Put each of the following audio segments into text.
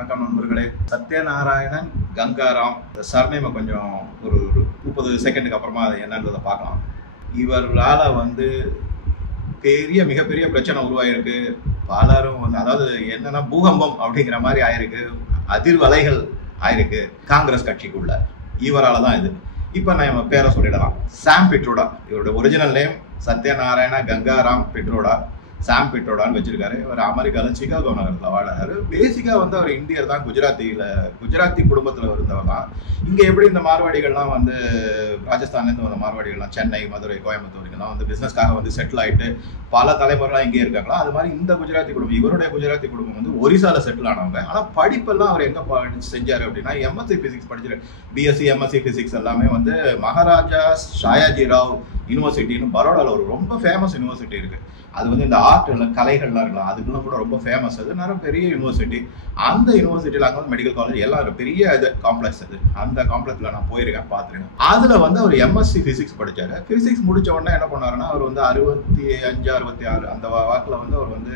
வணக்கம் நண்பர்களே. சத்யநாராயணன் கங்காராம் சர்நேமை கொஞ்சம் ஒரு 30 செகண்டுக்கு அப்புறமா அது என்னன்றதை பார்க்கலாம். இவரால் மிகப்பெரிய பிரச்சனை உருவாயிருக்கு. பலரும் அதாவது என்னன்னா பூகம்பம் அப்படிங்கிற மாதிரி ஆயிருக்கு, அதிர்வலைகள் ஆயிருக்கு காங்கிரஸ் கட்சிக்குள்ள. இவரால் தான் இது. இப்போ நான் பேரை சொல்லிடலாம். சாம் பிட்ரோடா. இவருடைய ஒரிஜினல் நேம் சத்யநாராயண கங்காராம் பிட்ரோடா. சாம் பிட்ரோடான்னு வச்சிருக்காரு. அவர் அமெரிக்காவில் சிகாகோ நகரத்தில் வாழறாரு. பேசிக்காக அவர் இந்தியர் தான். குஜராத்தி குடும்பத்தில் இருந்தவர் தான். இங்கே எப்படி இந்த மார்வாடிகள்லாம் ராஜஸ்தான்லேருந்து வந்த மார்வாடிகள்லாம் சென்னை, மதுரை, கோயம்புத்தூருக்கெல்லாம் பிஸ்னஸ்க்காக செட்டில் ஆகிட்டு பல தலைமுறைலாம் இங்கே இருக்காங்களா, அது மாதிரி இந்த குஜராத்தி குடும்பம், இவருடைய குஜராத்தி குடும்பம் ஒரிசாவில் செட்டில் ஆனவங்க. ஆனால் படிப்பெல்லாம் அவர் எங்கே செஞ்சார் அப்படின்னா எம்எஸ்சி பிசிக்ஸ் படிச்சிரு. பிஎஸ்சி எம்எஸ்சி பிசிக்ஸ் எல்லாமே மகாராஜா ஷாயாஜி ராவ் யூனிவர்சிட்டின்னு பரோடாவில் ஒரு ரொம்ப ஃபேமஸ் யூனிவர்சிட்டி இருக்குது. அது இந்த ஆர்ட் கலைகள்லாம் இருக்கலாம், அதுக்கெல்லாம் கூட ரொம்ப ஃபேமஸ். அது நிறைய பெரிய யூனிவர்சிட்டி. அந்த யூனிவர்சிட்டியில் அங்கே மெடிக்கல் காலேஜ் எல்லாம் பெரிய இது காம்ப்ளெக்ஸ். அது அந்த காம்ப்ளெக்ஸில் நான் போயிருக்கேன், பார்த்துருக்கேன். அதில் அவர் எம்எஸ்சி ஃபிசிக்ஸ் படித்தார். ஃபிசிக்ஸ் முடித்த உடனே என்ன பண்ணாருன்னா அவர் 65 66 அந்த வாக்கில் அவர்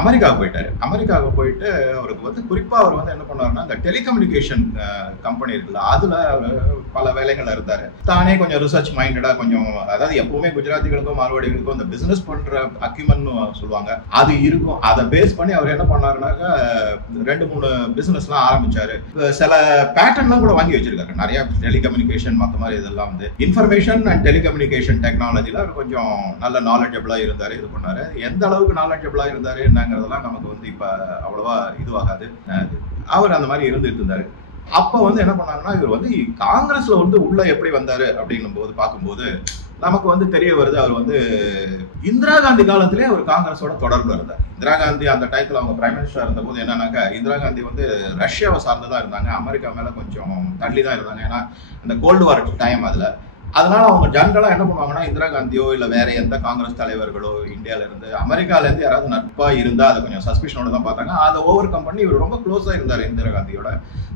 அமெரிக்காவுக்கு போயிட்டார். அமெரிக்காவுக்கு போயிட்டு அவருக்கு குறிப்பாக அவர் என்ன பண்ணாருன்னா இந்த டெலிகம்யூனிகேஷன் கம்பெனி இருக்குல்ல, அதில் பல வேலைகள் இருந்தார். தானே கொஞ்சம் ரிசர்ச் மைண்டடாக கொஞ்சம், அதாவது எப்பவுமே குஜராத்திகளுக்கும் மார்வாடிகளுக்கும் இந்த பிசினஸ் பண்ற அக்யூமென்ட்னு சொல்லுவாங்க, அது இருக்கும். அதை பேஸ் பண்ணி அவர் என்ன பண்ணாருனாக்கா 2-3 பிசினஸ்லாம் ஆரம்பிச்சாரு. சில பேட்டர்ன்லாம் கூட வாங்கி வச்சிருக்காரு. நிறைய டெலிகம்யூனிகேஷன் மற்ற மாதிரி இதெல்லாம் இன்ஃபர்மேஷன் அண்ட் டெலிகம்யூனிகேஷன் டெக்னாலஜியில் அவர் கொஞ்சம் நல்ல நாலேஜபிளா இருந்தாரு. இது பண்ணாரு. எந்த அளவுக்கு நாலேஜபிளா இருந்தாரு என்னங்கிறதெல்லாம் நமக்கு இப்ப அவ்வளவா இதுவாகாது. அவர் அந்த மாதிரி இருந்துட்டு இருந்தாரு. அப்ப என்ன பண்ணாருன்னா இவர் காங்கிரஸ்ல உள்ள எப்படி வந்தாரு அப்படின்னும் போது பார்க்கும்போது நமக்கு தெரிய வருது. அவர் இந்திரா காந்தி காலத்திலே அவர் காங்கிரஸோட தொடர்பு இருந்தார். இந்திரா காந்தி அந்த டயத்துல அவங்க பிரைம் மினிஸ்டர் இருந்த போது என்னன்னாக்கா இந்திரா காந்தி ரஷ்யாவை சார்ந்துதான் இருந்தாங்க. அமெரிக்கா மேல கொஞ்சம் தள்ளி தான் இருந்தாங்க. ஏன்னா இந்த கோல்டு வார் டைம் அதனால அவங்க ஜெனரலா என்ன பண்ணுவாங்கன்னா இந்திரா காந்தியோ இல்ல வேற எந்த காங்கிரஸ் தலைவர்களோ இந்தியால இருந்து அமெரிக்கால இருந்து யாராவது நட்பா இருந்தா அதை கொஞ்சம் சஸ்பிஷனோட தான் பார்த்தாங்க. அதை ஓவர் கம் பண்ணி இவர் ரொம்ப க்ளோஸா இருந்தாரு இந்திரா காந்தியோட.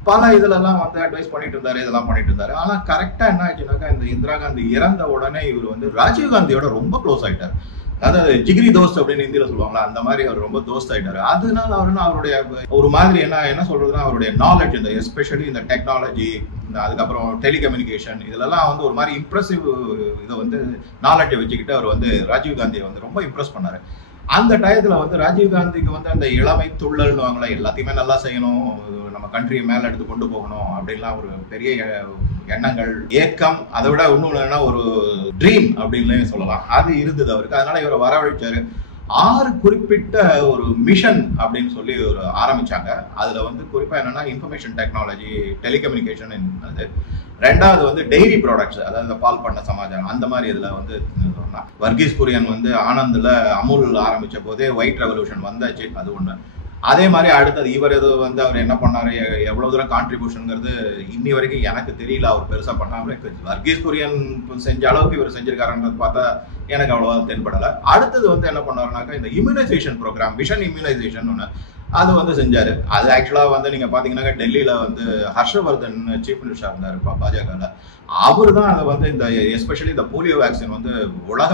பல இதுலலாம் அட்வைஸ் பண்ணிட்டு இருந்தாரு, இதெல்லாம் பண்ணிட்டு இருந்தாரு. ஆனா கரெக்டா என்ன ஆச்சுனாக்கா இந்த இந்திரா காந்தி இறந்த உடனே இவர் ராஜீவ் காந்தியோட ரொம்ப க்ளோஸ் ஆயிட்டார். அதாவது ஜிகிரி தோஸ்த் அப்படின்னு இந்தியில சொல்லுவாங்களா, அந்த மாதிரி அவர் ரொம்ப தோஸ்த் ஆயிட்டாரு. அதனால அவருடைய ஒரு மாதிரி என்ன சொல்றதுன்னா அவருடைய நாலேஜ், இந்த எஸ்பெஷலி இந்த டெக்னாலஜி, அதுக்கப்புறம் டெலிகம்யூனிகேஷன், இதுலலாம் ஒரு மாதிரி இம்ப்ரெசிவ் இதை நாலேஜை வச்சுக்கிட்டு அவர் ராஜீவ் காந்தியை ரொம்ப இம்ப்ரெஸ் பண்ணாரு. அந்த டயத்துல ராஜீவ் காந்திக்கு அந்த இளமை துள்ளல்னு வாங்கல, எல்லாத்தையுமே நல்லா செய்யணும், நம்ம கண்ட்ரியை மேல எடுத்து கொண்டு போகணும் அப்படின்லாம் ஒரு பெரிய எண்ணங்கள், ஏக்கம், அதை விட இன்னொன்னு ஒரு ட்ரீம் அப்படின்னு சொல்லலாம், அது இருந்தது அவருக்கு. அதனால இவரை வரவழைச்சாரு. 6 குறிப்பிட்ட ஒரு மிஷன் அப்படின்னு சொல்லி ஒரு ஆரம்பிச்சாங்க. அதுல குறிப்பா என்னன்னா இன்ஃபர்மேஷன் டெக்னாலஜி, டெலிகம்யூனிகேஷன், அது 2வது டெய்ரி ப்ராடக்ட்ஸ், அதாவது பால் பண்ண சமாஜம், அந்த மாதிரி இதுல வர்கீஸ் குரியன் ஆனந்த்ல அமுல் ஆரம்பிச்ச போதே ஒயிட் ரெவல்யூஷன் வந்தாச்சு, அது ஒண்ணு. அதே மாதிரி அடுத்தது இவர் அவர் என்ன பண்ணாரு, எவ்வளவு தூரம் கான்ட்ரிபியூஷன்ங்கிறது இன்னி வரைக்கும் எனக்கு தெரியல. அவர் பெருசா பண்ணாம வர்கீஸ் குரியன் செஞ்ச அளவுக்கு இவர் செஞ்சிருக்காருன்றது பார்த்தா எனக்கு அவ்வளவா தென்படல. அடுத்தது என்ன பண்ணாருனாக்கா இந்த இம்யூனைசேஷன் ப்ரோக்ராம், விஷன் இம்யூனைசேஷன் ஒன்று, அது செஞ்சாரு. அது ஆக்சுவலா நீங்க பாத்தீங்கன்னா டெல்லியில ஹர்ஷவர்தன் சீஃப் மினிஸ்டர் இருந்தாரு பாஜகல. அவர் தான் அதை இந்த எஸ்பெஷலி இந்த போலியோ வேக்சின் உலக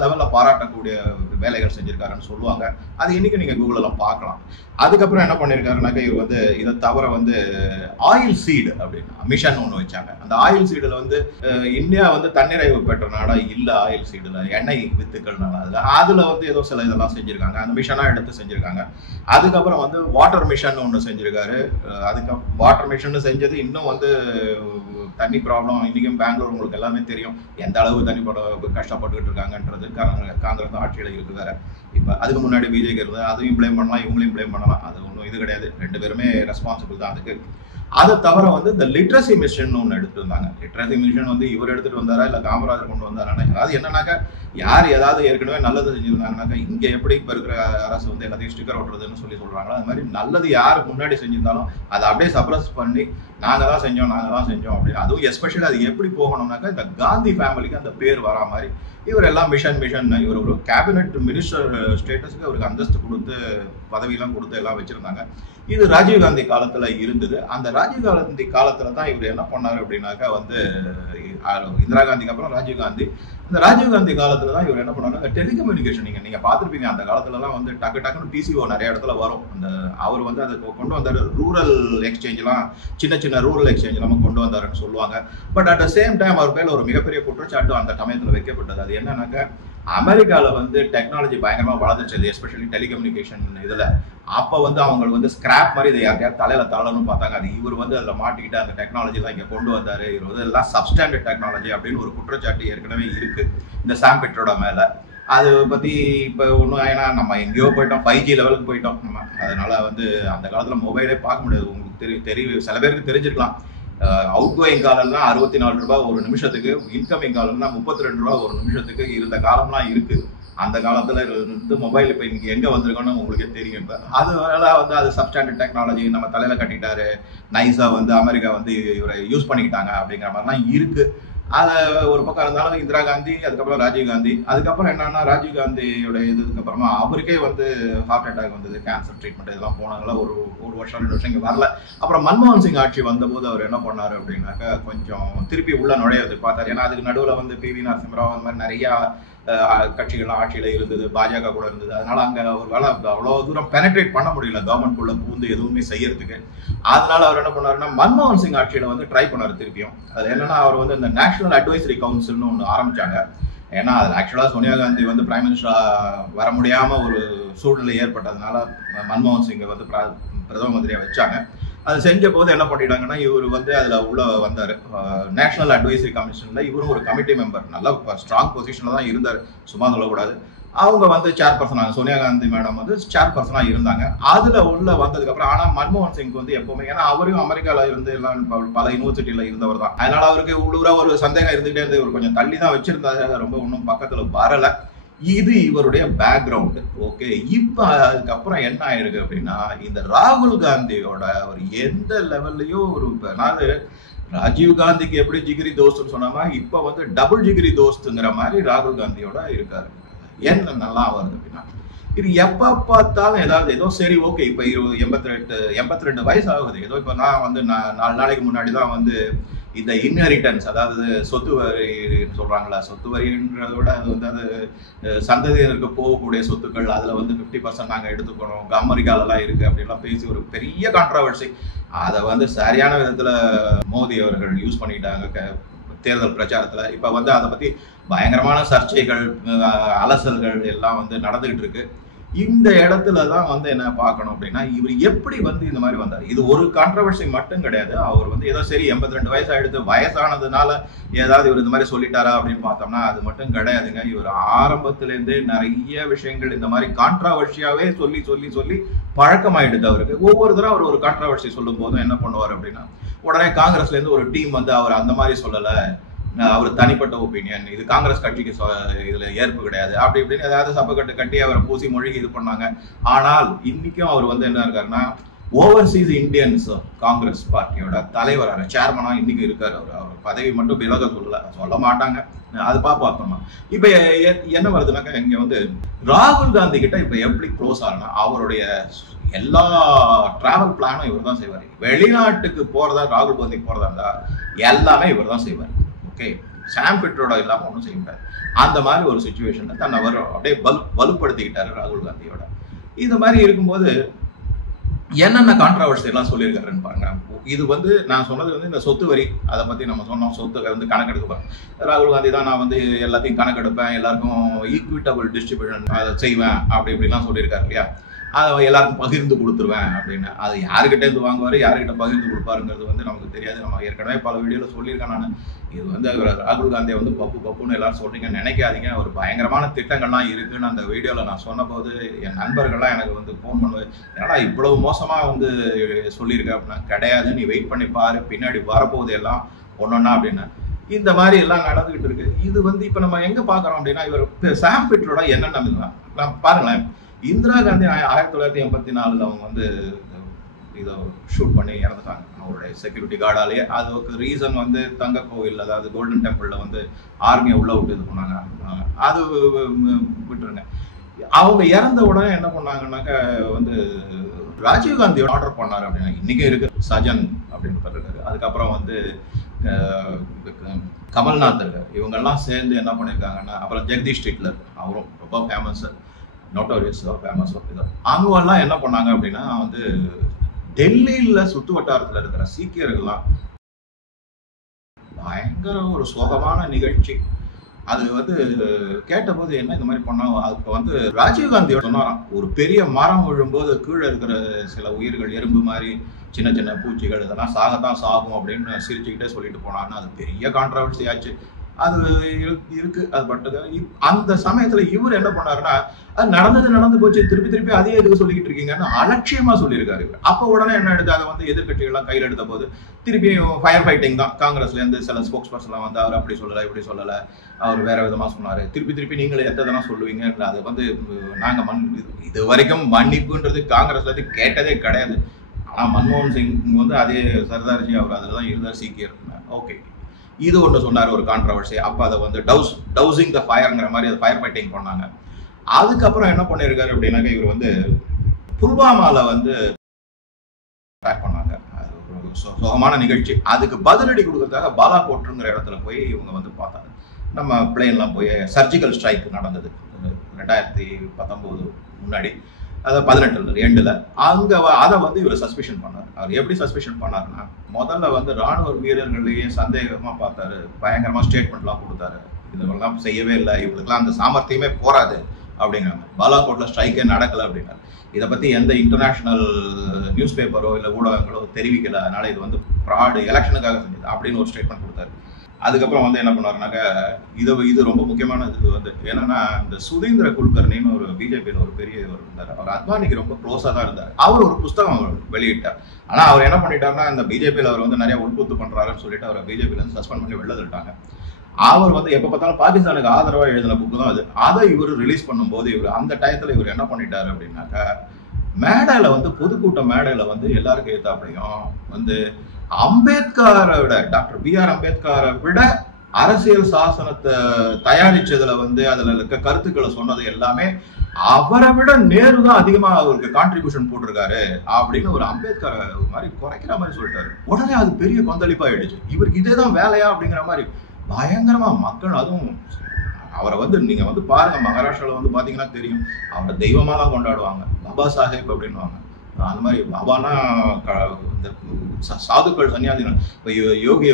லெவல்ல பாராட்டக்கூடிய வேலைகள் செஞ்சிருக்காருன்னு சொல்லுவாங்க. அது இன்னைக்கு நீங்க கூகுள்ல பார்க்கலாம். அதுக்கப்புறம் என்ன பண்ணிருக்காருனாக்கா இவர் இதை தவிர ஆயில் சீடு அப்படின்னு மிஷன் ஒன்று வச்சாங்க. அந்த ஆயில் சீடுல இந்தியா தன்னிறைவு பெற்ற நாடா இல்ல, ஆயில் சீடுல எண்ணெய் வித்துக்கள்னால அதுல ஏதோ சில இதெல்லாம் செஞ்சிருக்காங்க. அந்த மிஷனா எடுத்து செஞ்சிருக்காங்க. அதுக்கப்புறம் வாட்டர் மிஷன் ஒன்று செஞ்சிருக்காரு. அதுக்கு வாட்டர் மிஷன் செஞ்சது இன்னும் தண்ணி ப்ராப்ளம் இன்னைக்கும் பெங்களூர் உங்களுக்கு எல்லாமே தெரியும், எந்த அளவு தண்ணி கஷ்டப்பட்டுக்கிட்டு இருக்காங்கன்றது. காங்கிரஸ் ஆட்சியில இருக்கு வேற. இப்ப அதுக்கு முன்னாடி பிஜேபி இருந்தது, அதையும் பிளேம் பண்ணலாம், இவங்களையும் பிளேம் பண்ணலாம். அது ஒன்றும் இது கிடையாது, 2 பேருமே ரெஸ்பான்சிபிள் தான் அதுக்கு. அதை தவிர இந்த லிட்ரஸி மிஷன் ஒன்று எடுத்துட்டு வந்தாங்க. லிட்ரஸி மிஷன் இவர் எடுத்துட்டு வந்தாரா இல்ல காமராஜர் கொண்டு வந்தாரா, அதாவது என்னன்னாக்கா யார் ஏதாவது ஏற்கனவே நல்லது செஞ்சிருந்தாங்கன்னாக்கா இங்க எப்படி இப்ப இருக்கிற அரசு எல்லாத்தையும் ஸ்டிக்கர் ஓட்டுறதுன்னு சொல்லி சொல்றாங்களோ, அது மாதிரி நல்லது யாரு முன்னாடி செஞ்சிருந்தாலும் அதை அப்படியே சப்ரஸ் பண்ணி நாங்க தான் செஞ்சோம் அப்படின்னு. அதுவும் எஸ்பெஷலி அது எப்படி போகணும்னாக்கா இந்த காந்தி ஃபேமிலிக்கு அந்த பேர் வரா மாதிரி இவர் எல்லாம் மிஷன் இவர் ஒரு கேபினெட் மினிஸ்டர் ஸ்டேட்டஸ்க்கு அவருக்கு அந்தஸ்து கொடுத்து பதவியெல்லாம் கொடுத்து எல்லாம் வச்சிருந்தாங்க. இது ராஜீவ்காந்தி காலத்துல இருந்தது. அந்த ராஜீவ்காந்தி காலத்துல தான் இவர் என்ன பண்ணாரு அப்படின்னாக்கா வந்து இந்திரா காந்திக்கு அப்புறம் ராஜீவ்காந்தி, இந்த ராஜீவ்காந்தி காலத்துல தான் இவர் என்ன பண்ணாரு, டெலிகம்யூனிகேஷன் நீங்க பார்த்துருப்பீங்க. அந்த காலத்துல எல்லாம் வந்து டக்குன்னு பிசிஓ நிறைய இடத்துல வரும். அந்த அவர் வந்து அதை கொண்டு வந்தாரு. ரூரல் எக்ஸ்சேஞ்ச் எல்லாம், சின்ன ரூரல் எக்ஸ்சேஞ்ச் எல்லாம் கொண்டு வந்தாருன்னு சொல்லுவாங்க. But at the same time அவர் பேர்ல ஒரு மிகப்பெரிய குற்றச்சாட்டு அந்த சமயத்துல வைக்கப்பட்டது. அது என்னன்னாக்கா, அமெரிக்கால வந்து டெக்னாலஜி பயங்கரமா வளர்ந்துச்சு, எஸ்பெஷலி டெலிகம்யூனிகேஷன் இதுல. அப்ப வந்து அவங்க வந்து ஸ்கிராப் மாதிரி இதை யார்ட்டையாவது தலையில தாளணும்னு பார்த்தாங்க. அது இவர் வந்து அதில் மாட்டிக்கிட்டு அந்த டெக்னாலஜி எல்லாம் இங்க கொண்டு வந்தாரு. இவர் வந்து எல்லாம் சப்ஸ்டாண்டர்ட் டெக்னாலஜி அப்படின்னு ஒரு குற்றச்சாட்டு ஏற்கனவே இருக்கு இந்த சாம் பிட்ரோட மேல. அது பத்தி இப்ப ஒன்றும், ஏன்னா நம்ம எங்கேயோ போயிட்டோம், 5G லெவலுக்கு போயிட்டோம் நம்ம. அதனால வந்து அந்த காலத்துல மொபைலே பார்க்க முடியாது. உங்களுக்கு தெரியும், சில பேருக்கு தெரிஞ்சிருக்கலாம். அவுட் கோயிங் காலம்னா 64 ரூபாய் ஒரு நிமிஷத்துக்கு, இன்கமிங் காலம்னா 32 ரூபாய் ஒரு நிமிஷத்துக்கு இருந்த காலம்லாம் இருக்கு. அந்த காலத்துல இருந்து மொபைல் இப்ப இங்க எங்க வந்திருக்கோன்னு உங்களுக்கே தெரியும். இப்ப அதனால வந்து அது சப்ஸ்டாண்டர்ட் டெக்னாலஜி நம்ம தலையில கட்டிட்டாரு, நைஸா வந்து அமெரிக்கா வந்து இவரை யூஸ் பண்ணிக்கிட்டாங்க அப்படிங்கிற மாதிரிலாம் இருக்கு. அது ஒரு பக்கம் இருந்தாலும் இந்திரா காந்தி, அதுக்கப்புறம் ராஜீவ்காந்தி. அதுக்கப்புறம் என்னன்னா, ராஜீவ்காந்தியோட இதுக்கு அப்புறமா அவருக்கே வந்து ஹார்ட் அட்டாக் வந்தது, கேன்சர் ட்ரீட்மெண்ட் இதெல்லாம் போனாங்களா, ஒரு வருஷம் 2 வருஷம் இங்கே வரல. அப்புறம் மன்மோகன் சிங் ஆட்சி வந்தபோது அவர் என்ன பண்ணாரு அப்படின்னாக்கா, கொஞ்சம் திருப்பி உள்ள நுழையிறது பார்த்தாரு. ஏன்னா அதுக்கு நடுவில் வந்து PV நரசிம்மராவ் அந்த மாதிரி நிறையா கட்சிகள் ஆட்சியில இருந்தது, பாஜக கூட இருந்தது. அதனால அங்க ஒரு வேலை அவ்வளவு தூரம் பெனட்ரேட் பண்ண முடியல கவர்மெண்ட் குள்ள பூந்து எதுவுமே செய்யறதுக்கு. அதனால அவர் என்ன பண்ணாருன்னா, மன்மோகன் சிங் ஆட்சியில வந்து ட்ரை பண்ணாரு திருப்பியும். அது என்னன்னா, அவர் வந்து இந்த நேஷனல் அட்வைசரி கவுன்சில்னு ஒன்று ஆரம்பிச்சாங்க. ஏன்னா அது ஆக்சுவலா சோனியா காந்தி வந்து பிரைம் மினிஸ்டரா வர முடியாம ஒரு சூழ்நிலை ஏற்பட்டதுனால மன்மோகன் சிங்கை வந்து பிரதம மந்திரியா வச்சாங்க. அது செஞ்ச போது என்ன பண்ணிட்டாங்கன்னா, இவர் வந்து அதுல உள்ள வந்தாரு. நேஷனல் அட்வைசரி கமிஷன்ல இவரும் ஒரு கமிட்டி மெம்பர், நல்ல ஸ்ட்ராங் பொசிஷன்ல தான் இருந்தாரு, சும்மா சொல்லக்கூடாது. அவங்க வந்து சேர்பர்சனா, சோனியா காந்தி மேடம் வந்து சேர்பர்சனா இருந்தாங்க. அதுல உள்ள வந்ததுக்கு அப்புறம், ஆனா மன்மோகன் சிங் வந்து எப்பவுமே, ஏன்னா அவரும் அமெரிக்கால இருந்து எல்லாம் பல யூனிவர்சிட்டியில இருந்தவர் தான். அதனால அவருக்கு உள்ளூரா ஒரு சந்தேகம் இருந்துகிட்டே இருந்து இவர் கொஞ்சம் தள்ளி தான் வச்சிருந்தாரு, ரொம்ப ஒன்றும் பக்கத்துல வரல. இது இவருடைய பேக்ரவுண்ட். ஓகே, இப்ப அதுக்கப்புறம் என்ன ஆயிருக்கு அப்படின்னா, இந்த ராகுல் காந்தியோட ஒரு எந்த லெவல்லையும் ஒரு, அதாவது ராஜீவ் காந்திக்கு எப்படி ஜிகிரி தோஸ்துன்னு சொன்னாமா, இப்ப வந்து டபுள் ஜிகிரி தோஸ்துங்கிற மாதிரி ராகுல் காந்தியோட இருக்காரு. என்ன நல்லா வருது அப்படின்னா, இது எப்ப பார்த்தாலும் ஏதோ சரி ஓகே, இப்ப 82 வயசு ஆகுது. ஏதோ இப்ப நான் வந்து 4 நாளைக்கு முன்னாடி தான் வந்து இந்த இன்ஹெரிட்டன்ஸ், அதாவது சொத்து வரி சொல்றாங்களா, சொத்து வரின்றத விட அது வந்து அது சந்ததியினருக்கு போகக்கூடிய சொத்துக்கள், அதுல வந்து 50% நாங்க எடுத்துக்கணும், அமெரிக்காலலாம் இருக்கு அப்படின்லாம் பேசி ஒரு பெரிய கான்ட்ரவர்சி. அதை வந்து சரியான விதத்துல மோடி அவர்கள் யூஸ் பண்ணிட்டாங்க தேர்தல் பிரச்சாரத்துல. இப்ப வந்து அதை பத்தி பயங்கரமான சர்ச்சைகள், அலசல்கள் எல்லாம் வந்து நடந்துகிட்டு இருக்கு. இந்த இடத்துல தான் வந்து என்ன பார்க்கணும் அப்படின்னா, இவர் எப்படி வந்து இந்த மாதிரி வந்தார். இது ஒரு கான்ட்ரவர்சி மட்டும் கிடையாது. அவர் வந்து ஏதோ சரி 82 வயசு ஆயிடுத்து, வயசானதுனால ஏதாவது இவர் இந்த மாதிரி சொல்லிட்டாரா அப்படின்னு பார்த்தோம்னா அது மட்டும் கிடையாதுங்க. இவர் ஆரம்பத்திலேருந்தே நிறைய விஷயங்கள் இந்த மாதிரி கான்ட்ரவர்சியாவே சொல்லி சொல்லி சொல்லி பழக்கமாயிடுது அவருக்கு. ஒவ்வொரு தடவை அவர் ஒரு கான்ட்ரவர்சி சொல்லும் போதும் என்ன பண்ணுவார் அப்படின்னா, உடனே காங்கிரஸ்ல இருந்து ஒரு டீம் வந்து அவர் அந்த மாதிரி சொல்லல, அவர் தனிப்பட்ட ஒப்பீனியன், இது காங்கிரஸ் கட்சிக்கு இதுல ஏற்பு கிடையாது அப்படி இப்படின்னு ஏதாவது சப்பக்கட்டு கட்டி அவரை பூசி மொழிகி இது பண்ணாங்க. ஆனால் இன்னைக்கும் அவர் வந்து என்ன இருக்காருன்னா, ஓவர்சீஸ் இந்தியன்ஸ் காங்கிரஸ் பார்ட்டியோட தலைவரான சேர்மனா இன்னைக்கு இருக்காரு. அவர் பதவி மட்டும் விலக சொல்ல மாட்டாங்க, அது பார்ப்போம். இப்ப என்ன வருதுனாக்கா, இங்க வந்து ராகுல் காந்தி கிட்ட இப்ப எப்படி க்ளோஸ் ஆகுனா, அவருடைய எல்லா டிராவல் பிளானும் இவர் தான் செய்வார். வெளிநாட்டுக்கு போறதா, ராகுல் காந்தி போறதா இருந்தா எல்லாமே இவர் தான் செய்வார். ஓகே, சாம் பிட்ரோட இல்லாம ஒன்றும் செய்ய முடியாது. அந்த மாதிரி ஒரு சுச்சுவேஷன் தன்னை அப்படியே வலுப்படுத்திக்கிட்டாரு ராகுல் காந்தியோட. இது மாதிரி இருக்கும்போது என்னென்ன கான்ட்ரவர்சி எல்லாம் சொல்லியிருக்காருன்னு பாருங்க. இது வந்து நான் சொன்னது வந்து இந்த சொத்து வரி, அதை பத்தி நம்ம சொன்னோம். சொத்து வந்து கணக்கெடுப்பேன், ராகுல் காந்தி தான் நான் வந்து எல்லாத்தையும் கணக்கெடுப்பேன், எல்லாருக்கும் ஈக்விட்டபிள் டிஸ்ட்ரிபியூஷன் அதை செய்வேன் அப்படி இப்படிலாம் சொல்லியிருக்காரு இல்லையா. அதை எல்லாருக்கும் பகிர்ந்து கொடுத்துருவேன் அப்படின்னு. அது யாருக்கிட்ட இருந்து வாங்குவாரு, யாருக்கிட்ட பகிர்ந்து கொடுப்பாருங்கிறது வந்து நமக்கு தெரியாது. நம்ம ஏற்கனவே பல வீடியோல சொல்லியிருக்கேன் நான். இது வந்து ராகுல் காந்தியை வந்து பப்புன்னு எல்லாரும் சொல்றீங்க நினைக்காதீங்க. ஒரு பயங்கரமான திட்டங்கள்லாம் இருக்குன்னு அந்த வீடியோல நான் சொன்ன போது என் நண்பர்கள்லாம் எனக்கு வந்து ஃபோன் பண்ணுவேன், ஏன்னா இவ்வளவு மோசமா வந்து சொல்லியிருக்க அப்படின்னா. கிடையாது, நீ வெயிட் பண்ணி பாரு, பின்னாடி வரப்போகுது எல்லாம் ஒன்னொன்னா அப்படின்னு. இந்த மாதிரி எல்லாம் நடந்துகிட்டு இருக்கு. இது வந்து இப்ப நம்ம எங்க பாக்குறோம் அப்படின்னா, இவர் சாம் பிட்ரோட என்னென்ன பாருங்களேன். இந்திரா காந்தி 1984 அவங்க வந்து இதை ஷூட் பண்ணி இறந்துட்டாங்க அவருடைய செக்யூரிட்டி கார்டாலேயே. அதுக்கு ரீசன் வந்து தங்க கோவில், அதாவது கோல்டன் டெம்பிள்ல வந்து ஆர்மியை உள்ள விட்டு இது பண்ணாங்க. அது விட்டுருங்க. அவங்க இறந்த உடனே என்ன பண்ணாங்கன்னாக்க வந்து ராஜீவ்காந்தி ஆர்டர் பண்ணாரு அப்படின்னா இன்னைக்கு இருக்கு சஜன் அப்படின்னு இருக்காரு. அதுக்கப்புறம் வந்து கமல்நாத் இருக்காரு. இவங்கெல்லாம் சேர்ந்து என்ன பண்ணியிருக்காங்கன்னா, அப்புறம் ஜெகதீஷ் டிட்லர் அவரும் ரொம்ப ஃபேமஸ், நோட்டோரியஸ் ஃபேமஸ். அவங்கெல்லாம் என்ன பண்ணாங்க அப்படின்னா வந்து டெல்லியில சுற்று வட்டாரத்தில் இருக்கிற சீக்கியர்கள்லாம் பயங்கர ஒரு சோகமான நிகழ்ச்சி. அது வந்து கேட்டபோது என்ன இந்த மாதிரி பண்ணாங்க. அப்போ வந்து ராஜீவ்காந்தி சொன்னாராம், ஒரு பெரிய மரம் விழும்போது கீழே இருக்கிற சில உயிர்கள் எறும்பு மாதிரி சின்ன சின்ன பூச்சிகள் இதெல்லாம் சாகத்தான் சாகும் அப்படின்னு சிரிச்சுக்கிட்டே சொல்லிட்டு போனாருன்னா அது பெரிய கான்ட்ரவர்சி ஆச்சு. அது இருக்கு. அது பட்டது. அந்த சமயத்துல இவர் என்ன பண்ணாருன்னா, அது நடந்து போச்சு, திருப்பி அதே எதுக்கு சொல்லிக்கிட்டு இருக்கீங்கன்னு அலட்சியமா சொல்லியிருக்காரு. அப்ப உடனே என்ன எடுத்தாங்க வந்து எதிர்கட்சிகள்லாம் கையில் எடுத்த போது திருப்பியும் ஃபயர் ஃபைட்டிங் தான். காங்கிரஸ்ல இருந்து சில ஸ்போக்ஸ் பர்சன்லாம் வந்து அவர் அப்படி சொல்லல இப்படி சொல்லல, அவர் வேற விதமா சொன்னாரு. திருப்பி நீங்களே எத்தனை சொல்லுவீங்க. அது வந்து நாங்க இது வரைக்கும் மன்னிப்புன்றது காங்கிரஸ்ல இருந்து கேட்டதே கிடையாது. ஆனா மன்மோகன் சிங் வந்து அதே சர்தார்ஜி அவர் அதுலதான் இருந்தார், சீக்கியர். ஓகே, இது ஒன்று சொன்னார், ஒரு கான்ட்ரவர்சி. அப்போ அதை வந்து டவுசிங் த ஃபயர்ங்கிற மாதிரி அதை ஃபயர் ஃபைட்டிங் பண்ணாங்க. அதுக்கப்புறம் என்ன பண்ணியிருக்காரு அப்படின்னாக்க, இவர் வந்து புல்வாமால வந்து அட்டாக் பண்ணாங்க. அது ஒரு சுகமான நிகழ்ச்சி. அதுக்கு பதிலடி கொடுக்கறதுக்காக பாலாகோட்டுங்கிற இடத்துல போய் இவங்க வந்து பார்த்தாங்க. நம்ம பிளேன்லாம் போய் சர்ஜிக்கல் ஸ்ட்ரைக் நடந்தது 2019 முன்னாடி, அதாவது 18 எண்டில். அங்கே அதை வந்து இவர் சஸ்பெஷன் பண்ணார். அவர் எப்படி சஸ்பெஷன் பண்ணாருன்னா, முதல்ல வந்து ராணுவ வீரர்களையே சந்தேகமாக பார்த்தாரு, பயங்கரமாக ஸ்டேட்மெண்ட்லாம் கொடுத்தாரு. இதெல்லாம் செய்யவே இல்லை, இவங்களுக்குலாம் அந்த சாமர்த்தியமே போராது அப்படிங்கிறாங்க. பாலாகோட்டில் ஸ்ட்ரைக்கே நடக்கலை அப்படின்னாரு. இதை பற்றி எந்த இன்டர்நேஷ்னல் நியூஸ் பேப்பரோ இல்லை ஊடகங்களோ தெரிவிக்கலை, அதனால இது வந்து ஃப்ராடு, எலெக்ஷனுக்காக செஞ்சது அப்படின்னு ஒரு ஸ்டேட்மெண்ட் கொடுத்தாரு. அதுக்கப்புறம் வந்து என்ன பண்ணாருனாக்கா, இது ரொம்ப முக்கியமான இது வந்து என்னன்னா, இந்த சுதீந்திர குல்கர்னின்னு ஒரு பிஜேபியில் ஒரு பெரியவர் இருந்தார். அவர் அத்வானிக்கு ரொம்ப க்ளோஸாக தான் இருந்தார். அவர் ஒரு புஸ்தகம் வெளியிட்டார். ஆனால் அவர் என்ன பண்ணிட்டாருன்னா, இந்த பிஜேபியில் அவர் வந்து நிறைய உட்புத்து பண்ணுறாருன்னு சொல்லிட்டு அவரை பிஜேபியிலேருந்து சஸ்பெண்ட் பண்ணி வெளில தள்ளிட்டாங்க. அவர் வந்து எப்போ பார்த்தாலும் பாகிஸ்தானுக்கு ஆதரவாக எழுதின புக்கு தான் அது. அதை இவர் ரிலீஸ் பண்ணும்போது இவர் அந்த டயத்தில் இவர் என்ன பண்ணிட்டாரு அப்படின்னாக்கா, மேடையில் வந்து பொதுக்கூட்ட மேடையில் வந்து எல்லாருக்கும் ஏத்தாப்படையும் வந்து அம்பேத்கரை விட, டாக்டர் BR அம்பேத்கரை விட அரசியல் சாசனத்தை தயாரிச்சதுல வந்து அதுல இருக்க கருத்துக்களை சொன்னது எல்லாமே அவரை விட நேரு தான் அதிகமா அவருக்கு கான்ட்ரிபியூஷன் போட்டிருக்காரு அப்படின்னு ஒரு அம்பேத்கரை ஒரு மாதிரி குறைக்கிற மாதிரி சொல்லிட்டாரு. உடனே அது பெரிய கொந்தளிப்பா ஆயிடுச்சு. இவருக்கு இதேதான் வேலையா அப்படிங்கிற மாதிரி பயங்கரமா மக்கள், அதுவும் அவரை வந்து நீங்க வந்து பாருங்க, மகாராஷ்டிரால வந்து பாத்தீங்கன்னா தெரியும், அவரை தெய்வமா தான் கொண்டாடுவாங்க. பாபா சாஹேப் அப்படின்வாங்க. அந்த மாதிரி பாபானா இந்த சாதுக்கள் சன்னியாசிகள், இப்போ யோகி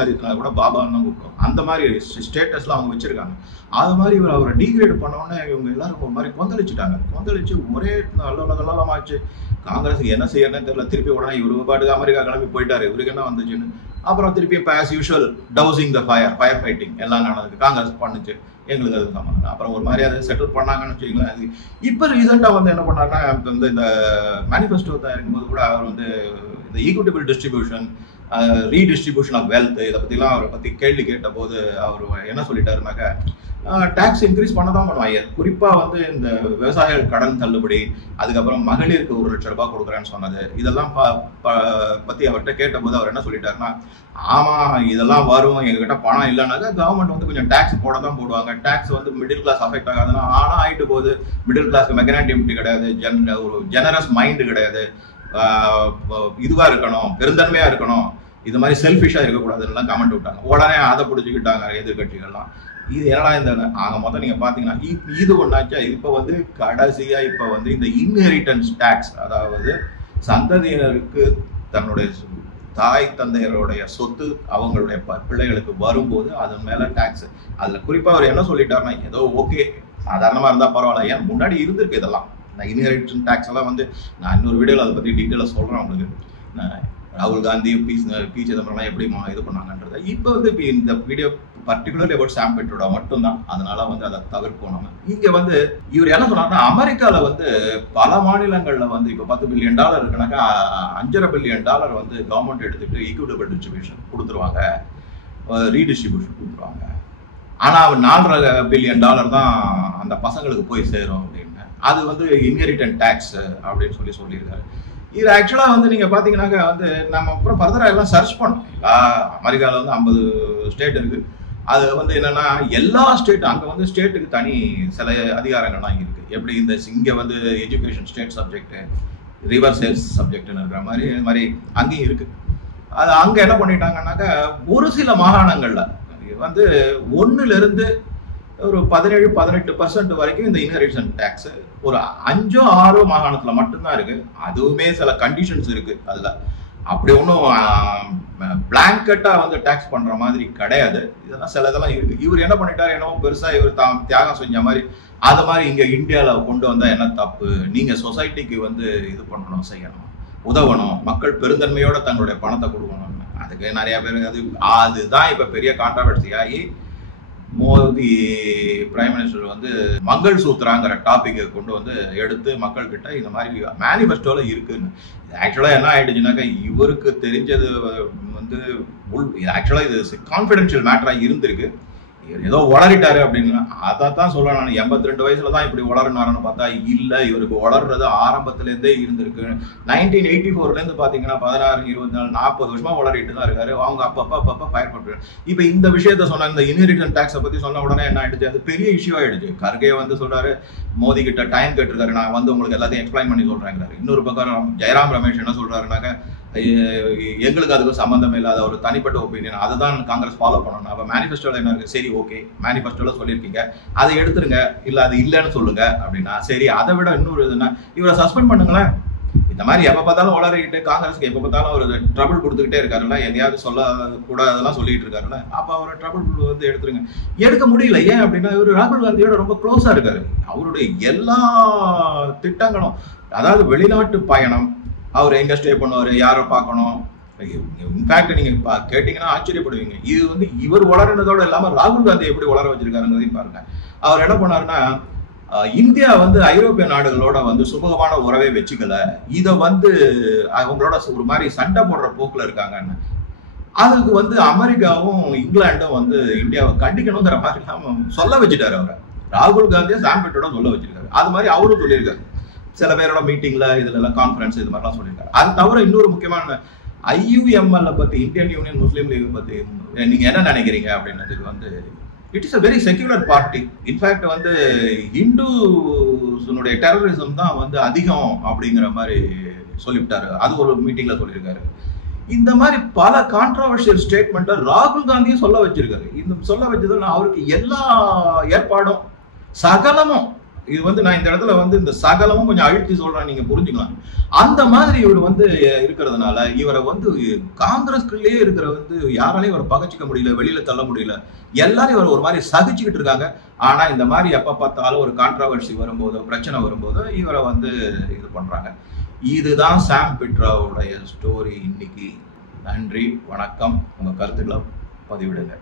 ஆதித்யநாத் கூட பாபான்னு கூப்பிடுவோம். அந்த மாதிரி ஸ்டேட்டஸ்லாம் அவங்க வச்சிருக்காங்க. அது மாதிரி இவர் அவரை டீக்ரேட் பண்ணோன்னே இவங்க எல்லாரும் ஒரு மாதிரி கொந்தளிச்சு ஒரே நல்லமாச்சு. காங்கிரஸுக்கு என்ன செய்யறதுன்னு தெரியல. திருப்பி உடனே இவரு பாட்டுக்கு அமெரிக்கா கிளம்பி போயிட்டாரு. இவருக்கு என்ன வந்துச்சுன்னு அப்புறம் திருப்பி as usual dowsing the fire fighting எல்லாம் நடந்தது. காங்கிரஸ் பண்ணுச்சு, எங்களுக்கு அது சம்பந்தம். அப்புறம் ஒரு மாதிரி அதை செட்டில் பண்ணாங்கன்னு வச்சுக்கோங்களேன். இப்போ ரீசெண்டாக வந்து என்ன பண்ணாருன்னா, வந்து இந்த மேனிஃபெஸ்டோ தயாரிக்கும் போது கூட அவர் வந்து இந்த equitable distribution, redistribution of wealth, இதை பற்றிலாம் அவரை பற்றி கேள்வி கேட்ட போது அவர் என்ன சொல்லிட்டாருனாக்கா, டேக்ஸ் இன்க்ரீஸ் பண்ண தான் பண்ணுவாங்க. குறிப்பாக வந்து இந்த விவசாய கடன் தள்ளுபடி, அதுக்கப்புறம் மகளிருக்கு 1 லட்சம் ரூபாய் கொடுக்குறேன்னு சொன்னது, இதெல்லாம் பற்றி அவர்கிட்ட கேட்டபோது அவர் என்ன சொல்லிட்டாருன்னா, ஆமாம் இதெல்லாம் வரும், எங்ககிட்ட பணம் இல்லைனாக்கா கவர்மெண்ட் வந்து கொஞ்சம் டேக்ஸ் போட தான் போடுவாங்க. டேக்ஸ் வந்து மிடில் கிளாஸ் அஃபெக்ட் ஆகாதுன்னா, ஆனால் ஆகிட்டு போகுது. மிடில் கிளாஸ்க்கு மெக்னானிட்டி கிடையாது, ஒரு ஜெனரஸ் மைண்டு கிடையாது, இதுவாக இருக்கணும், பெருந்தன்மையாக இருக்கணும், இது மாதிரி செல்ஃபிஷாக இருக்கக்கூடாதுலாம் கமெண்ட் விட்டாங்க. உடனே அதை பிடிச்சிக்கிட்டாங்க எதிர்கட்சிகள்லாம். இது என்னடா இந்த ஆக மொத்தம் நீங்க பாத்தீங்கன்னா இது ஒன்னாச்சா. இப்ப வந்து கடைசியா இப்ப வந்து இந்த இன்ஹெரிட்டன்ஸ் டாக்ஸ், அதாவது சந்ததியினருக்கு தன்னுடைய தாய் தந்தையருடைய சொத்து அவங்களுடைய பிள்ளைகளுக்கு வரும்போது அதன் மேல டாக்ஸ். அதுல குறிப்பா அவர் என்ன சொல்லிட்டாருன்னா, ஏதோ ஓகே சாதாரணமா இருந்தா பரவாயில்ல, ஏன் முன்னாடி இருந்திருக்கு இதெல்லாம். நான் இன்ஹெரிட்டன்ஸ் டாக்ஸ் எல்லாம் வந்து நான் இன்னொரு வீடியோல அதை பத்தி டீட்டெயிலா சொல்றேன் உங்களுக்கு. ராகுல் காந்தி, பி சிதம்பரம்லாம் எப்படி இது பண்ணாங்கன்றத. இப்போ வந்து இந்த வீடியோ பர்டிகுலர்லி அபவுட் சாம் பெட்ரோடா மட்டும்தான், அதனால வந்து அதை தவிர்ப்போம் நம்ம. இங்க வந்து இவர் என்ன சொன்னார்னா, அமெரிக்கால வந்து பல மாநிலங்கள்ல வந்து இப்போ $10 பில்லியன் இருக்குனாக்கா $5.5 பில்லியன் வந்து கவர்மெண்ட் எடுத்துட்டு ஈக்விட்டபிள் டிஸ்ட்ரிபியூஷன் கொடுத்துருவாங்க, ரீடிஸ்ட்ரிபியூஷன் கொடுத்துருவாங்க. ஆனா $4.5 பில்லியன் தான் அந்த பசங்களுக்கு போய் சேரும் அப்படின்னு. அது வந்து இன்ஹெரிட்டன்ட் டாக்ஸ் அப்படின்னு சொல்லியிருக்காரு. இது ஆக்சுவலா வந்து நீங்க பாத்தீங்கன்னாக்கா வந்து நம்ம அப்புறம் ஃபர்தரா எல்லாம் சர்ச் பண்ணோம். அமெரிக்கால வந்து 50 ஸ்டேட் இருக்கு. அது வந்து என்னன்னா, எல்லா ஸ்டேட் அங்க வந்து ஸ்டேட்டுக்கு தனி சில அதிகாரங்கள்லாம் இருக்கு. எப்படி இந்த இங்க வந்து எஜுகேஷன் ஸ்டேட் சப்ஜெக்ட், ரிவர் சேல்ஸ் சப்ஜெக்ட்னு இருக்கிற மாதிரி அங்கேயும் இருக்கு. அது அங்க என்ன பண்ணிட்டாங்கன்னாக்கா ஒரு சில மாகாணங்கள்ல வந்து 1லிருந்து ஒரு 17-18% வரைக்கும் இந்த இன்ஹெரிட்டன்ஸ் டேக்ஸ் ஒரு 5-6 மாகாணத்துல மட்டும்தான் இருக்கு. அதுவுமே சில கண்டிஷன்ஸ் இருக்கு. அதுல அப்படி ஒன்றும் பிளாங்கெட்டா வந்து டேக்ஸ் பண்ற மாதிரி கிடையாது. இதெல்லாம் சில இதெல்லாம் இருக்கு. இவர் என்ன பண்ணிட்டாரு, என்னவோ பெருசா இவர் தியாகம் செஞ்ச மாதிரி அது மாதிரி இங்க இந்தியாவில கொண்டு வந்தா என்ன தப்பு, நீங்க சொசைட்டிக்கு வந்து இது பண்ணணும், செய்யணும், உதவணும், மக்கள் பெருந்தன்மையோட தங்களுடைய பணத்தை கொடுக்கணும். அதுக்கு நிறைய பேர் அதுதான் இப்ப பெரிய கான்ட்ரவர்சி ஆகி மோடி பிரைம் மினிஸ்டர் வந்து மங்கள் சூத்ராங்கிற டாபிக்கை கொண்டு வந்து எடுத்து மக்கள் கிட்ட இந்த மாதிரி மேனிஃபெஸ்டோல இருக்குன்னு. ஆக்சுவலா என்ன ஆயிடுச்சுனாக்கா இவருக்கு தெரிஞ்சது வந்து ஆக்சுவலா இது கான்ஃபிடென்ஷியல் மேட்டரா இருந்திருக்கு. ஏதோ வளரிட்டாரு அப்படின்னு அதான் சொல்ல. நான் 82 வயசுல தான் இப்படி வளர்னாருன்னு பார்த்தா இல்ல, இவருக்கு வளர்றது ஆரம்பத்துல இருந்தே இருந்திருக்கு. 1984ல இருந்து பாத்தீங்கன்னா 16, 24, 40 வருஷமா வளரிட்டு தான் இருக்காரு. அவங்க அப்பப்ப ஃபயர் பண்ணுறாரு. இப்ப இந்த விஷயத்த சொன்ன இந்த இன்ஹெரிட்டன்ஸ் டாக்ஸை பத்தி சொன்ன உடனே என்ன ஆயிடுச்சு, அது பெரிய இஷ்யூ ஆயிடுச்சு. கர்கே வந்து சொல்றாரு, மோடி கிட்ட டைம் கேட்டிருக்காரு, நான் வந்து உங்களுக்கு எல்லாத்தையும் எக்ஸ்பிளைன் பண்ணி சொல்றேங்கிறாரு. இன்னொரு பக்கம் ஜெயராம் ரமேஷ் என்ன சொல்றாருனாக்க எங்களுக்கு அதுக்கு சம்பந்தம் இல்லாத ஒரு தனிப்பட்ட ஒப்பீனியன், அதை தான் காங்கிரஸ் ஃபாலோ பண்ணணும். அப்ப மேனிஃபெஸ்டோல என்ன இருக்கு, சரி ஓகே மேனிஃபெஸ்டோல சொல்லியிருக்கீங்க, அதை எடுத்துருங்க, இல்ல அது இல்லைன்னு சொல்லுங்க அப்படின்னா சரி. அதை விட இன்னொரு இதுன்னா இவரை சஸ்பெண்ட் பண்ணுங்களேன். இந்த மாதிரி எப்ப பார்த்தாலும் வளரிக்கிட்டு காங்கிரஸ்க்கு எப்ப பார்த்தாலும் ஒரு ட்ரபிள் கொடுத்துக்கிட்டே இருக்காருல்ல, எதையாவது சொல்ல கூட அதெல்லாம் சொல்லிட்டு இருக்காருல்ல, அப்ப அவரை ட்ரபிள் வந்து எடுத்துருங்க. எடுக்க முடியல. ஏன் அப்படின்னா இவர் ராகுல் காந்தியோட ரொம்ப க்ளோஸா இருக்காரு. அவருடைய எல்லா திட்டங்களும், அதாவது வெளிநாட்டு பயணம், அவர் எங்க ஸ்டே பண்ணுவாரு, யாரை பார்க்கணும், இன்ஃபேக்ட் நீங்க கேட்டீங்கன்னா ஆச்சரியப்படுவீங்க. இது வந்து இவர் வளர்னதோட இல்லாம ராகுல் காந்தி எப்படி வளர வச்சிருக்காருங்கிறதையும் பாருங்க. அவர் என்ன பண்ணாருன்னா, இந்தியா வந்து ஐரோப்பிய நாடுகளோட வந்து சுமூகமான உறவே வச்சுக்கல, இத வந்து அவங்களோட ஒரு மாதிரி சண்டை போடுற போக்குல இருக்காங்கன்னு. அதுக்கு வந்து அமெரிக்காவும் இங்கிலாண்டும் வந்து இந்தியாவை கண்டிக்கணுங்கிற மாதிரி சொல்ல வச்சுட்டாரு. அவரை ராகுல் காந்தியை சாம்பிட்டோட சொல்ல வச்சிருக்காரு. அது மாதிரி அவரும் சொல்லியிருக்காரு சில பேரோட மீட்டிங்ல, இதுல எல்லாம் கான்ஃபரன்ஸ் இது மாதிரிலாம் சொல்லியிருக்காரு. அது தவிர இன்னொரு முக்கியமான IUML பத்தி, இந்தியன் யூனியன் முஸ்லீம் லீக் பத்தி நீங்க என்ன நினைக்கிறீங்க அப்படின்றதுக்கு வந்து it is a very secular party. In fact வந்து இந்துனுடைய டெரரிசம் தான் வந்து அதிகம் அப்படிங்கிற மாதிரி சொல்லிவிட்டாரு. அது ஒரு மீட்டிங்ல சொல்லியிருக்காரு. இந்த மாதிரி பல கான்ட்ரவர்ஷியல் ஸ்டேட்மெண்ட்டை ராகுல் காந்தியும் சொல்ல வச்சிருக்காரு. இந்த சொல்ல வச்சதுன்னா அவருக்கு எல்லா ஏற்பாடும் சகலமும், இது வந்து நான் இந்த இடத்துல வந்து இந்த சகலமும் கொஞ்சம் அழுத்தி சொல்றேன், நீங்க புரிஞ்சுக்கலாம். அந்த மாதிரி இவர் வந்து இருக்கிறதுனால இவரை வந்து காங்கிரஸ்குள்ளேயே இருக்கிற வந்து யாராலையும் இவரை பகச்சிக்க முடியல, வெளியில தள்ள முடியல. எல்லாரும் இவர் ஒரு மாதிரி சகிச்சுக்கிட்டு இருக்காங்க. ஆனா இந்த மாதிரி எப்ப பார்த்தாலும் ஒரு கான்ட்ரவர்சி வரும்போதோ, பிரச்சனை வரும்போதோ இவரை வந்து இது பண்றாங்க. இதுதான் சாம் பிட்ராவுடைய ஸ்டோரி இன்னைக்கு. நன்றி, வணக்கம். உங்க கருத்துக்களை பதிவிடுங்க.